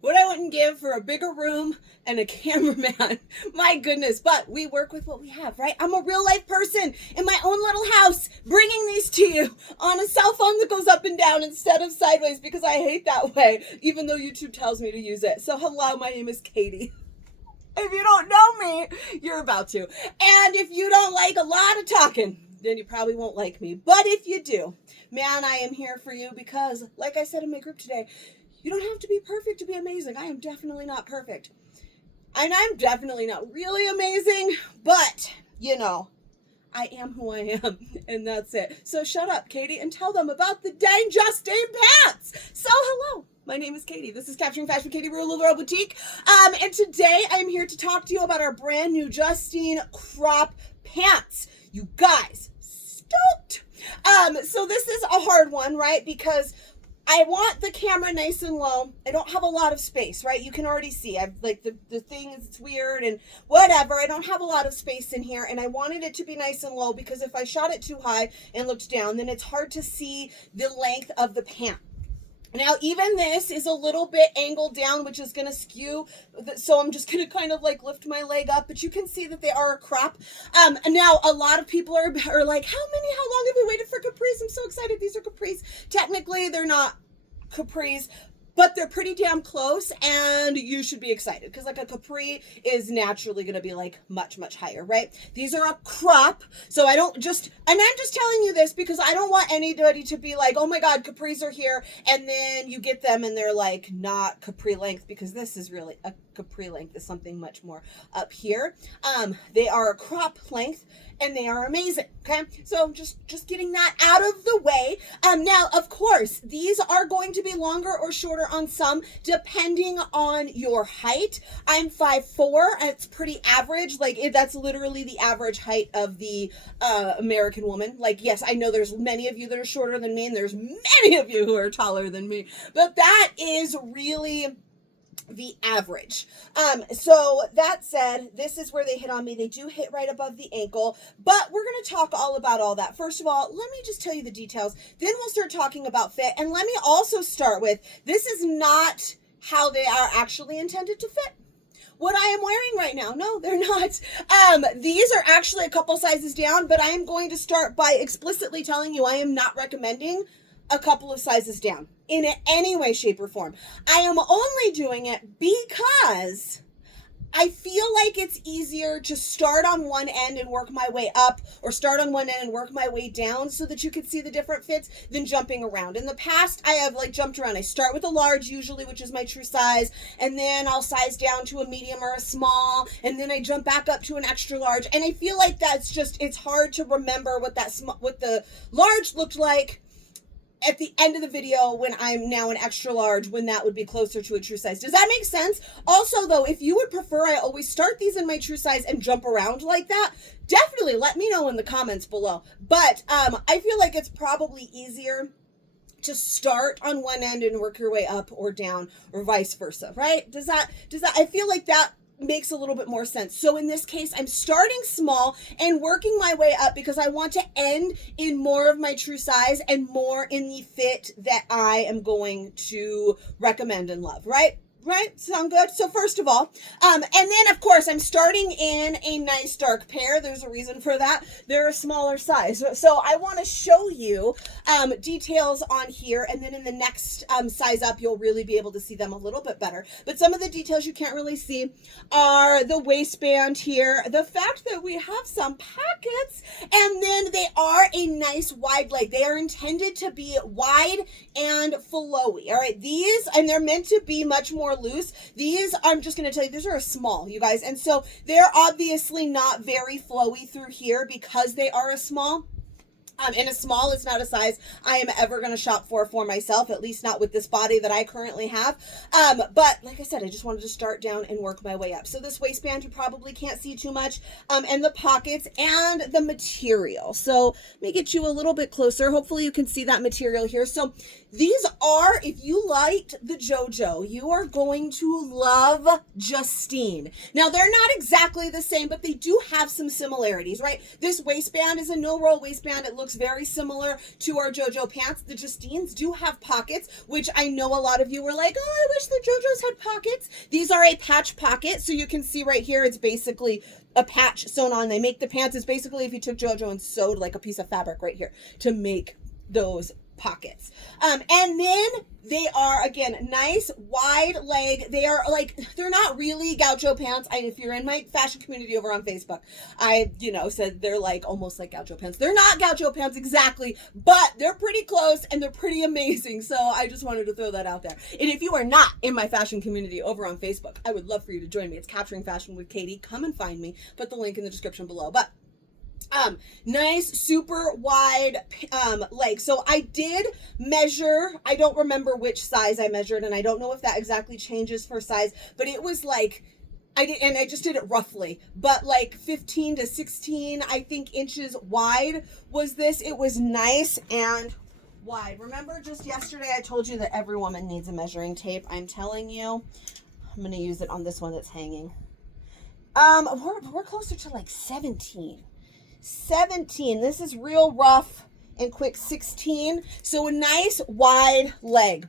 what I wouldn't give for a bigger room and a cameraman. My goodness, but we work with what we have, right? I'm a real life person in my own little house bringing these to you on a cell phone that goes up and down instead of sideways because I hate that way, even though YouTube tells me to use it. So hello, my name is Katie. If you don't know me, you're about to. And if you don't like a lot of talking, then you probably won't like me. But if you do, man, I am here for you because, like I said in my group today, you don't have to be perfect to be amazing. I am definitely not perfect. And I'm definitely not really amazing, but, you know, I am who I am, and that's it. So shut up, Katie, and tell them about the dang Justine pants. So hello, my name is Katie. This is Capturing Fashion with Katie, LuLaRoe Boutique. And today I'm here to talk to you about our brand new Justine crop pants. You guys, stoked. So this is a hard one, right? Because I want the camera nice and low. I don't have a lot of space, right? You can already see. I've like the thing is weird and whatever. I don't have a lot of space in here, and I wanted it to be nice and low because if I shot it too high and looked down, then it's hard to see the length of the pant. Now, even this is a little bit angled down, which is going to skew. So I'm just going to kind of like lift my leg up, but you can see that they are a crop. Now, a lot of people are like, how long have we waited for capris? I'm so excited. These are capris. Technically, they're not capris, but they're pretty damn close, and you should be excited because like a capri is naturally going to be like much higher, right? These are a crop, so I'm just telling you this because I don't want anybody to be like, oh my god, capris are here, and then you get them and they're like not capri length, because this is really a capri length is something much more up here. They are a crop length and they are amazing. Okay, so just getting that out of the way. Now, of course, these are going to be longer or shorter on some depending on your height. I'm 5'4". It's pretty average. Like that's literally the average height of the American woman. Like, yes, I know there's many of you that are shorter than me, and there's many of you who are taller than me, but that is really the average. So that said, this is where they hit on me. They do hit right above the ankle, but we're going to talk all about all that. First of all, let me just tell you the details. Then we'll start talking about fit. And let me also start with, this is not how they are actually intended to fit. What I am wearing right now, no, they're not. These are actually a couple sizes down, but I am going to start by explicitly telling you I am not recommending a couple of sizes down in any way, shape, or form. I am only doing it because I feel like it's easier to start on one end and work my way up, or start on one end and work my way down so that you can see the different fits than jumping around. In the past, I have like jumped around. I start with a large usually, which is my true size, and then I'll size down to a medium or a small, and then I jump back up to an extra large. And I feel like that's just, it's hard to remember what what the large looked like at the end of the video when I'm now an extra large, when that would be closer to a true size. Does that make sense? Also, though, if you would prefer I always start these in my true size and jump around like that, definitely let me know in the comments below. But I feel like it's probably easier to start on one end and work your way up or down, or vice versa, right? Does that I feel like that makes a little bit more sense. So in this case, I'm starting small and working my way up because I want to end in more of my true size and more in the fit that I am going to recommend and love, right? Right? Sound good? So first of all, and then of course I'm starting in a nice dark pair. There's a reason for that. They're a smaller size. So I want to show you details on here, and then in the next size up, you'll really be able to see them a little bit better. But some of the details you can't really see are the waistband here, the fact that we have some pockets, and then they are a nice wide leg. They are intended to be wide and flowy. All right, these, and they're meant to be much more loose. These, I'm just going to tell you, these are a small, you guys. And so they're obviously not very flowy through here because they are a small. And a small is not a size I am ever going to shop for myself, at least not with this body that I currently have. But like I said, I just wanted to start down and work my way up. So this waistband, you probably can't see too much, and the pockets and the material. So let me get you a little bit closer. Hopefully you can see that material here. So these are, if you liked the JoJo, you are going to love Justine. Now, they're not exactly the same, but they do have some similarities, right? This waistband is a no-roll waistband. It looks looks very similar to our JoJo pants. The Justines do have pockets, which I know a lot of you were like, oh, I wish the JoJos had pockets. These are a patch pocket, so you can see right here, it's basically a patch sewn on. They make the pants. It's basically if you took JoJo and sewed like a piece of fabric right here to make those pockets. And then they are, again, nice wide leg. They are like, they're not really gaucho pants. If you're in my fashion community over on Facebook, I said they're like almost like gaucho pants. They're not gaucho pants exactly, but they're pretty close and they're pretty amazing. So I just wanted to throw that out there. And if you are not in my fashion community over on Facebook, I would love for you to join me. It's Capturing Fashion with Katie. Come and find me. Put the link in the description below. But nice, super wide, leg. So I did measure, I don't remember which size I measured, and I don't know if that exactly changes for size, but it was like, I just did it roughly, but like 15 to 16, I think, inches wide was this. It was nice and wide. Remember just yesterday I told you that every woman needs a measuring tape. I'm telling you, I'm going to use it on this one that's hanging. We're closer to like 17. This is real rough and quick. 16. So a nice wide leg.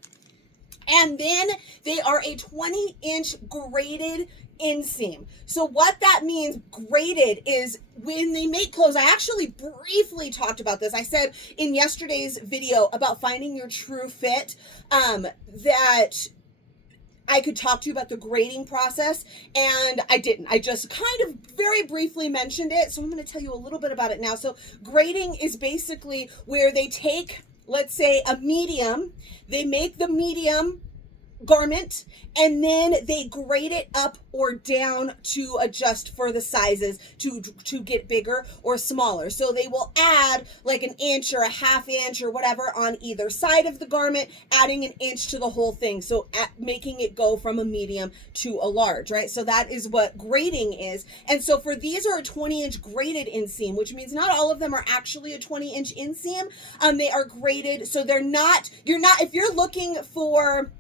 And then they are a 20-inch graded inseam. So what that means, graded, is when they make clothes. I actually briefly talked about this. I said in yesterday's video about finding your true fit, that I could talk to you about the grading process, and I didn't. I just kind of very briefly mentioned it, so I'm going to tell you a little bit about it now. So grading is basically where they take, let's say, a medium, they make the medium garment, and then they grade it up or down to adjust for the sizes to get bigger or smaller. So they will add like an inch or a half inch or whatever on either side of the garment, adding an inch to the whole thing. So making it go from a medium to a large, right? So that is what grading is. And so for these are a 20-inch graded inseam, which means not all of them are actually a 20-inch inseam. They are graded. So they're not, if you're looking for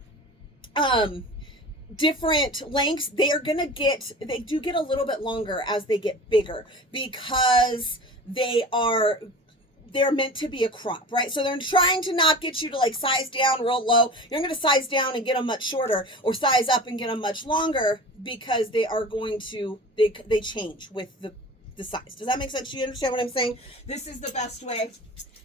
different lengths, they do get a little bit longer as they get bigger, because they're meant to be a crop, right? So they're trying to not get you to like size down real low. You're going to size down and get them much shorter, or size up and get them much longer, because they are going to, they change with the size. Does that make sense? Do you understand what I'm saying? This is the best way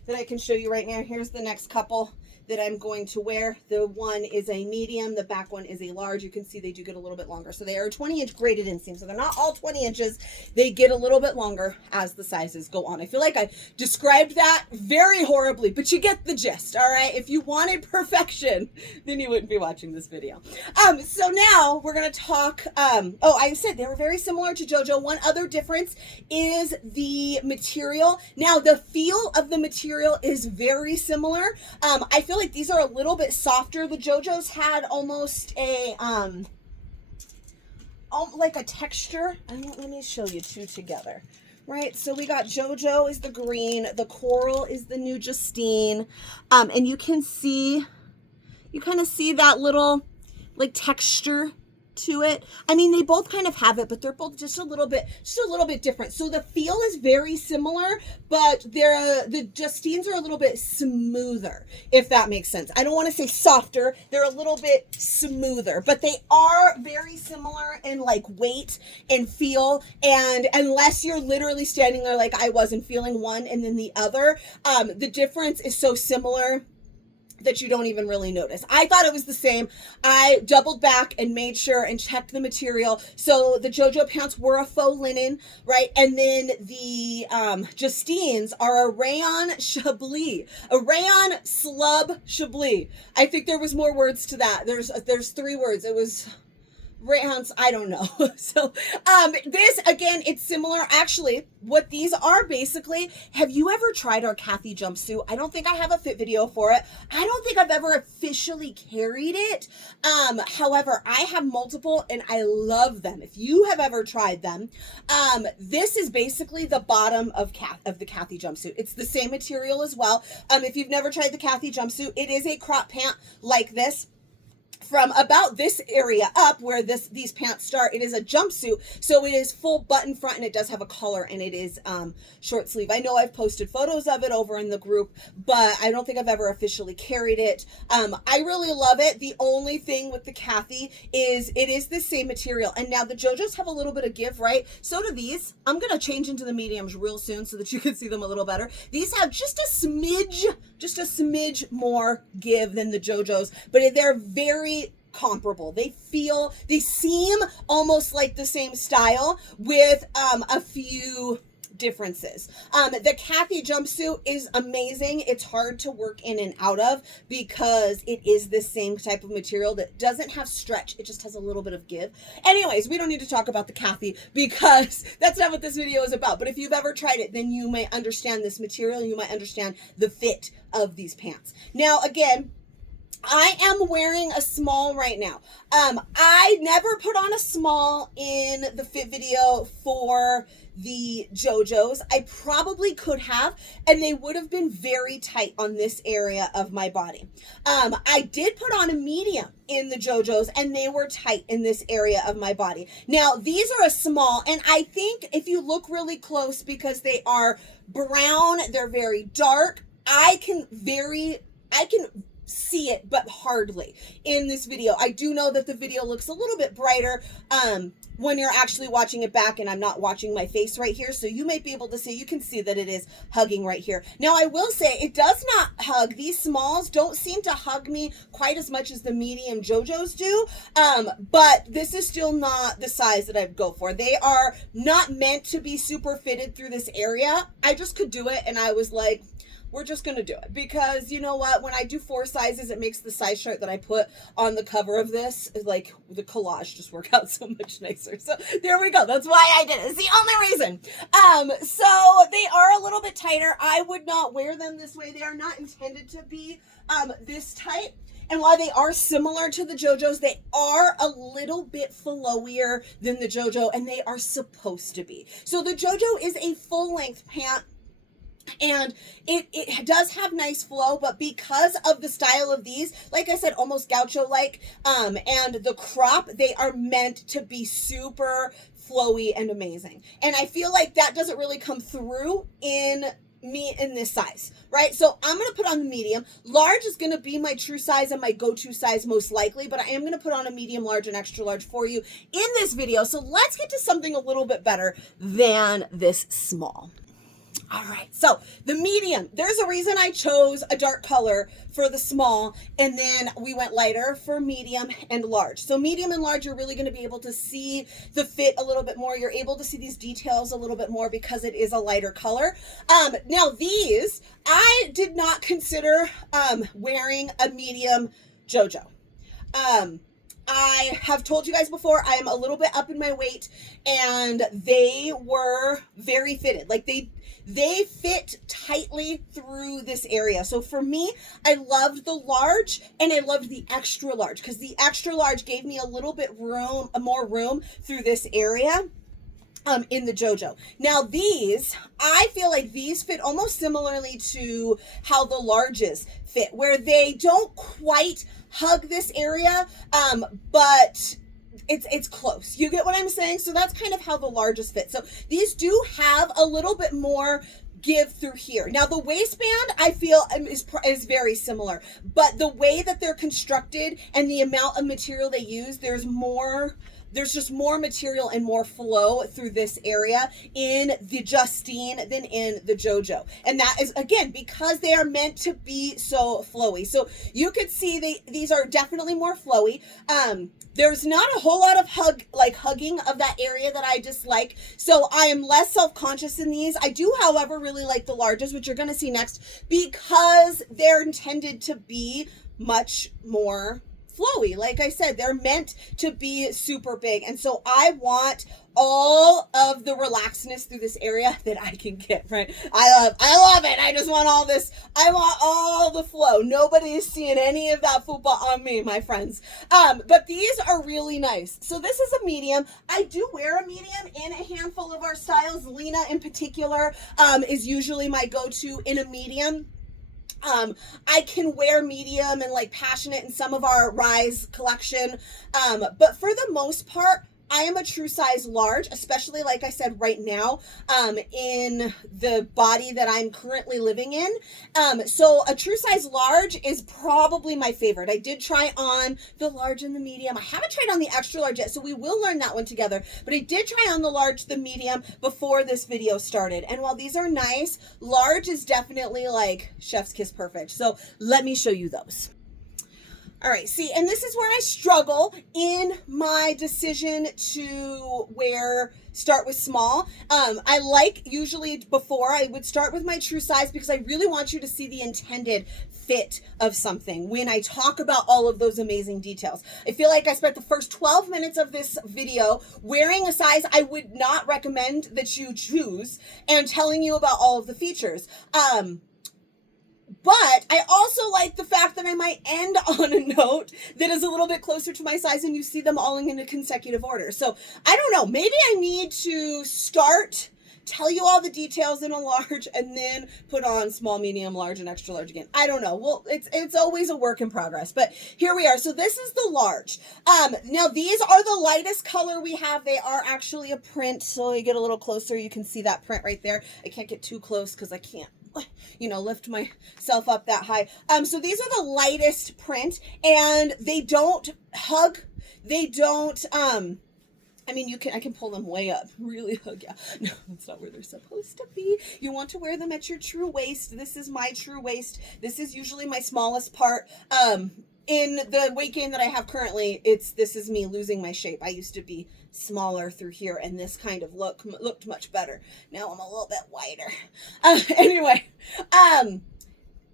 that I can show you right now. Here's the next couple that I'm going to wear. The one is a medium, the back one is a large. You can see they do get a little bit longer. So they are 20-inch graded inseam. So they're not all 20 inches. They get a little bit longer as the sizes go on. I feel like I described that very horribly, but you get the gist, all right? If you wanted perfection, then you wouldn't be watching this video. So now we're going to talk, I said they were very similar to JoJo. One other difference is the material. Now the feel of the material is very similar. I feel like these are a little bit softer. The JoJo's had almost a like a texture. Let me show you two together. Right, so we got JoJo is the green, the coral is the new Justine, and you kind of see that little like texture to it. I mean, they both kind of have it, but they're both just a little bit different. So the feel is very similar, but the Justines are a little bit smoother, if that makes sense. I don't want to say softer. They're a little bit smoother, but they are very similar in like weight and feel. And unless you're literally standing there like I was and feeling one and then the other, the difference is so similar that you don't even really notice. I thought it was the same. I doubled back and made sure and checked the material. So the JoJo pants were a faux linen, right? And then the Justines are a rayon chablis, a rayon slub chablis. I think there was more words to that. There's 3 words. It was rayons, I don't know. So this, again, it's similar. Actually, what these are basically, have you ever tried our Kathy jumpsuit? I don't think I have a fit video for it. I don't think I've ever officially carried it. However, I have multiple and I love them. If you have ever tried them, this is basically the bottom of the Kathy jumpsuit. It's the same material as well. If you've never tried the Kathy jumpsuit, it is a crop pant like this. from about this area up where these pants start, it is a jumpsuit, so it is full button front, and it does have a collar, and it is short sleeve. I know I've posted photos of it over in the group, but I don't think I've ever officially carried it. I really love it. The only thing with the Kathy is it is the same material, and now the JoJo's have a little bit of give, right? So do these. I'm gonna change into the mediums real soon so that you can see them a little better. These have just a smidge more give than the JoJo's, but they're very comparable. They seem almost like the same style with a few differences. The Kathy jumpsuit is amazing. It's hard to work in and out of because it is the same type of material that doesn't have stretch. It just has a little bit of give. Anyways, we don't need to talk about the Kathy because that's not what this video is about. But if you've ever tried it, then you might understand this material. You might understand the fit of these pants. Now, again, I am wearing a small right now. I never put on a small in the fit video for the JoJo's. I probably could have, and they would have been very tight on this area of my body. I did put on a medium in the JoJo's, and they were tight in this area of my body. Now, these are a small, and I think if you look really close, because they are brown, they're very dark, I can see it, but hardly in this video. I do know that the video looks a little bit brighter when you're actually watching it back, and I'm not watching my face right here, so you might be able to see, you can see that it is hugging right here. Now, I will say it does not hug. These smalls don't seem to hug me quite as much as the medium JoJo's do, but this is still not the size that I'd go for. They are not meant to be super fitted through this area. I just could do it, and I was like, we're just going to do it because you know what? When I do 4 sizes, it makes the size chart that I put on the cover of this, like the collage, just work out so much nicer. So there we go. That's why I did it. It's the only reason. So they are a little bit tighter. I would not wear them this way. They are not intended to be this tight. And while they are similar to the JoJo's, they are a little bit flowier than the JoJo, and they are supposed to be. So the JoJo is a full-length pant, and it does have nice flow, but because of the style of these, like I said, almost gaucho-like, and the crop, they are meant to be super flowy and amazing. And I feel like that doesn't really come through in this size, right? So I'm going to put on the medium. Large is going to be my true size and my go-to size most likely, but I am going to put on a medium, large, and extra large for you in this video. So let's get to something a little bit better than this small. All right, so the medium, there's a reason I chose a dark color for the small, and then we went lighter for medium and large. So medium and large, you're really going to be able to see the fit a little bit more. You're able to see these details a little bit more because it is a lighter color. Now these, I did not consider wearing a medium JoJo. I have told you guys before, I am a little bit up in my weight, and they were very fitted. Like they fit tightly through this area. So for me, I loved the large and I loved the extra large because the extra large gave me a little bit more room through this area. In the JoJo. Now these, I feel like these fit almost similarly to how the larges fit, where they don't quite hug this area, but it's close. You get what I'm saying? So that's kind of how the larges fit. So these do have a little bit more give through here. Now the waistband, I feel is very similar, but the way that they're constructed and the amount of material they use, there's just more material and more flow through this area in the Justine than in the JoJo. And that is, again, because they are meant to be so flowy. So you could see these are definitely more flowy. There's not a whole lot of hugging of that area that I dislike. So I am less self-conscious in these. I do, however, really like the larges, which you're going to see next, because they're intended to be much more flowy. Like I said, they're meant to be super big. And so I want all of the relaxedness through this area that I can get, right? I love it. I just want all this. I want all the flow. Nobody is seeing any of that fupa on me, my friends. But these are really nice. So this is a medium. I do wear a medium in a handful of our styles. Lena in particular is usually my go-to in a medium. I can wear medium and like passionate in some of our Rise collection. But for the most part, I am a true size large, especially like I said right now, in the body that I'm currently living in. So a true size large is probably my favorite. I did try on the large and the medium. I haven't tried on the extra large yet, so we will learn that one together. But I did try on the large, the medium before this video started. And while these are nice, large is definitely like chef's kiss perfect. So let me show you those. All right, see, and this is where I struggle in my decision to start with small. I like usually before I would start with my true size because I really want you to see the intended fit of something when I talk about all of those amazing details. I feel like I spent the first 12 minutes of this video wearing a size I would not recommend that you choose and telling you about all of the features. But I also like the fact that I might end on a note that is a little bit closer to my size and you see them all in a consecutive order. So I don't know, maybe I need to tell you all the details in a large and then put on small, medium, large, and extra large again. I don't know. Well, it's always a work in progress, but here we are. So this is the large. Now these are the lightest color we have. They are actually a print. So you get a little closer, you can see that print right there. I can't get too close because I can't, lift myself up that high. So these are the lightest print and they don't hug. They don't, I can pull them way up, really hug. Yeah, no, that's not where they're supposed to be. You want to wear them at your true waist. This is my true waist. This is usually my smallest part. In the weight gain that I have currently, this is me losing my shape. I used to be smaller through here, and this kind of looked much better. Now I'm a little bit wider. Anyway,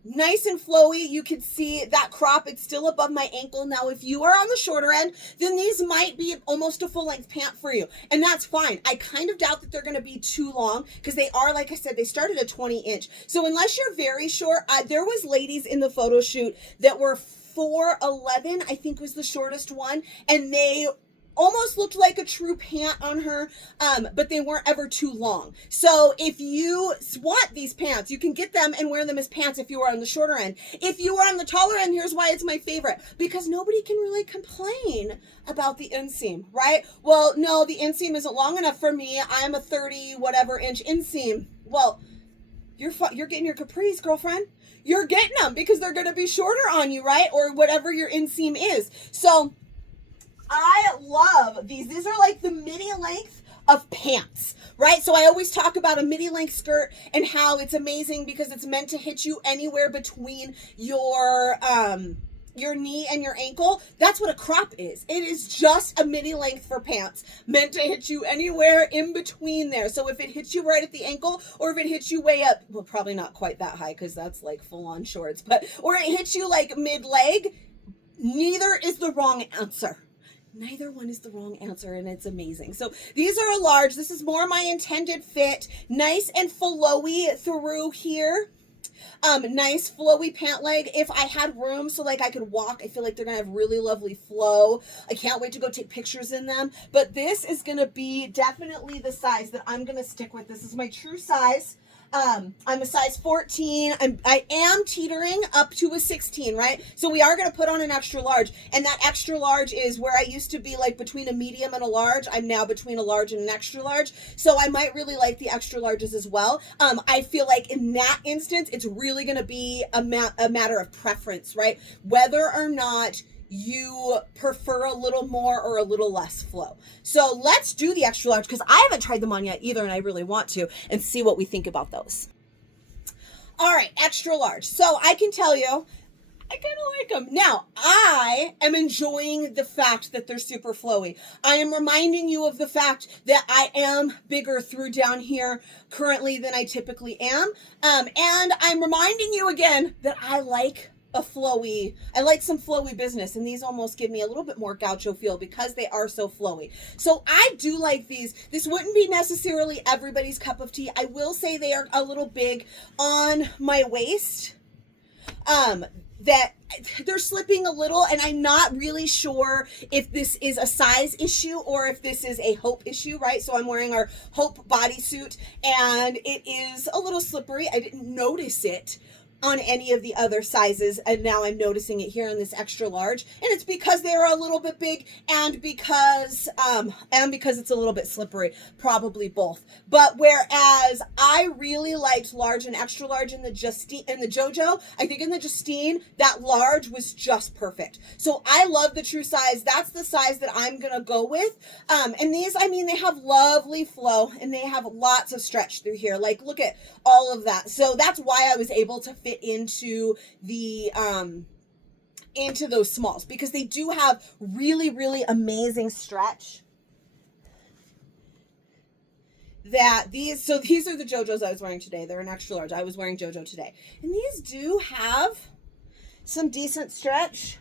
nice and flowy. You can see that crop. It's still above my ankle. Now, if you are on the shorter end, then these might be almost a full length pant for you. And that's fine. I kind of doubt that they're going to be too long because they are, like I said, they started at 20-inch. So unless you're very short, there was ladies in the photo shoot that were 4'11", I think was the shortest one. And they almost looked like a true pant on her, but they weren't ever too long. So if you want these pants, you can get them and wear them as pants if you are on the shorter end. If you are on the taller end, here's why it's my favorite. Because nobody can really complain about the inseam, right? Well, no, the inseam isn't long enough for me. I'm a 30 whatever inch inseam. Well, you're getting your capris, girlfriend. You're getting them because they're going to be shorter on you, right? Or whatever your inseam is. So I love these. These are like the midi length of pants, right? So I always talk about a midi length skirt and how it's amazing because it's meant to hit you anywhere between your knee and your ankle. That's what a crop is. It is just a midi length for pants meant to hit you anywhere in between there. So if it hits you right at the ankle or if it hits you way up, well, probably not quite that high because that's like full on shorts, or it hits you like mid leg, neither is the wrong answer. Neither one is the wrong answer, and it's amazing. So these are a large. This is more my intended fit. Nice and flowy through here. Nice flowy pant leg. If I had room so like I could walk, I feel like they're gonna have really lovely flow. I can't wait to go take pictures in them. But this is gonna be definitely the size that I'm gonna stick with. This is my true size. I'm a size 14. I am teetering up to a 16, right? So we are going to put on an extra large, and that extra large is where I used to be like between a medium and a large. I'm now between a large and an extra large. So I might really like the extra larges as well. I feel like in that instance, it's really going to be a matter of preference, right? Whether or not you prefer a little more or a little less flow. So let's do the extra large because I haven't tried them on yet either, and I really want to, and see what we think about those. All right, extra large. So I can tell you, I kind of like them. Now, I am enjoying the fact that they're super flowy. I am reminding you of the fact that I am bigger through down here currently than I typically am. And I'm reminding you again that I like some flowy business, and these almost give me a little bit more gaucho feel because they are so flowy. So I do like these. This wouldn't be necessarily everybody's cup of tea. I will say they are a little big on my waist. That they're slipping a little, and I'm not really sure if this is a size issue or if this is a Hope issue, right? So I'm wearing our Hope bodysuit, and it is a little slippery. I didn't notice it, on any of the other sizes, and now I'm noticing it here in this extra large, and it's because they're a little bit big and because it's a little bit slippery, probably both. But whereas I really liked large and extra large in the JoJo, I think in the Justine that large was just perfect. So I love the true size. That's the size that I'm gonna go with. And these, I mean, they have lovely flow and they have lots of stretch through here. Like, look at all of that. So that's why I was able to fit into the into those smalls, because they do have really, really amazing stretch. These are the JoJos I was wearing today. They're an extra large. I was wearing JoJo today. And these do have some decent stretch.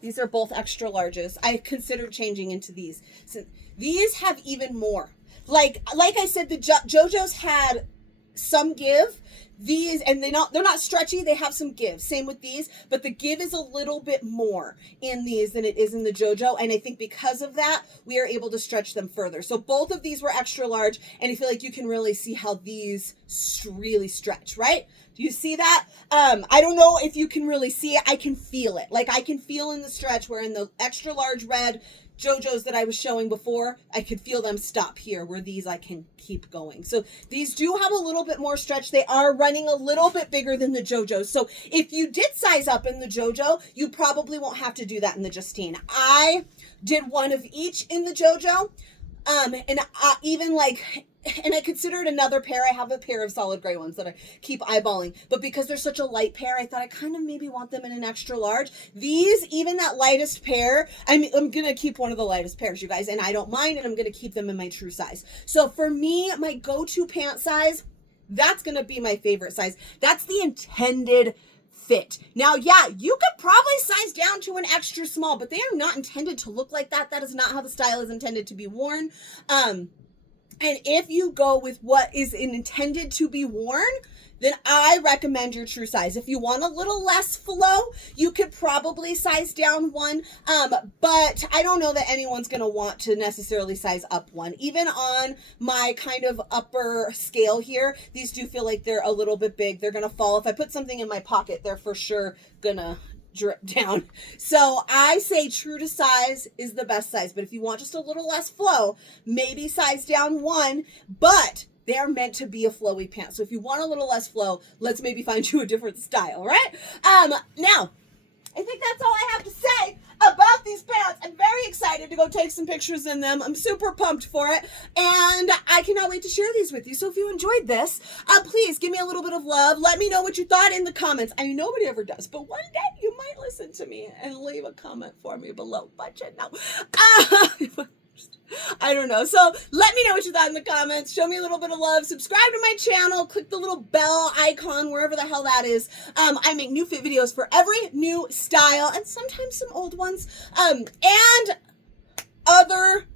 These are both extra larges. I considered changing into these. So these have even more. Like I said, the JoJos had some give. These, and they're not stretchy, they have some give. Same with these, but the give is a little bit more in these than it is in the JoJo, and I think because of that, we are able to stretch them further. So both of these were extra large, and I feel like you can really see how these really stretch, right? Do you see that? I don't know if you can really see it. I can feel it. Like, I can feel in the stretch where in the extra large red JoJos that I was showing before, I could feel them stop here, where these I can keep going. So these do have a little bit more stretch. They are running a little bit bigger than the JoJos. So if you did size up in the JoJo, you probably won't have to do that in the Justine. I did one of each in the JoJo. And I considered another pair. I have a pair of solid gray ones that I keep eyeballing, but because they're such a light pair, I thought I kind of maybe want them in an extra large. These, even that lightest pair, I'm going to keep one of the lightest pairs, you guys, and I don't mind, and I'm going to keep them in my true size. So for me, my go-to pant size, that's going to be my favorite size. That's the intended fit. Now, yeah, you could probably size down to an extra small, but they are not intended to look like that. That is not how the style is intended to be worn. And if you go with what is intended to be worn, then I recommend your true size. If you want a little less flow, you could probably size down one. But I don't know that anyone's going to want to necessarily size up one. Even on my kind of upper scale here, these do feel like they're a little bit big. They're going to fall. If I put something in my pocket, they're for sure going to drip down. So I say true to size is the best size, but if you want just a little less flow, maybe size down one, but they are meant to be a flowy pant. So if you want a little less flow, let's maybe find you a different style, right? Now, I think that's all I have to say about these pants. I'm very excited to go take some pictures in them. I'm super pumped for it, and I cannot wait to share these with you. So if you enjoyed this, please give me a little bit of love. Let me know what you thought in the comments. I mean, nobody ever does, but one day you might listen to me and leave a comment for me below. Budget now. I don't know. So let me know what you thought in the comments. Show me a little bit of love. Subscribe to my channel. Click the little bell icon, wherever the hell that is. I make new fit videos for every new style and sometimes some old ones. And other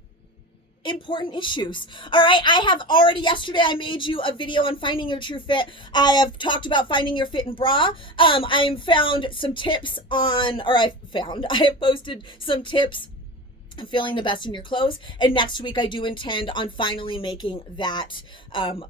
important issues. All right. I have already, yesterday I made you a video on finding your true fit. I have talked about finding your fit in bra. I found some tips I have posted some tips and feeling the best in your clothes. And next week I do intend on finally making that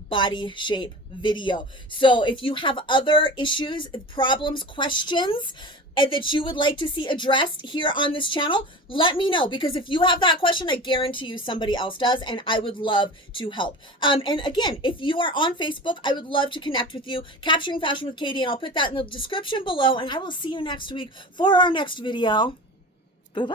body shape video. So if you have other issues, problems, questions, and that you would like to see addressed here on this channel, let me know, because if you have that question, I guarantee you somebody else does, and I would love to help. And again, if you are on Facebook, I would love to connect with you, Capturing Fashion with Katie, and I'll put that in the description below, and I will see you next week for our next video. Bye-bye.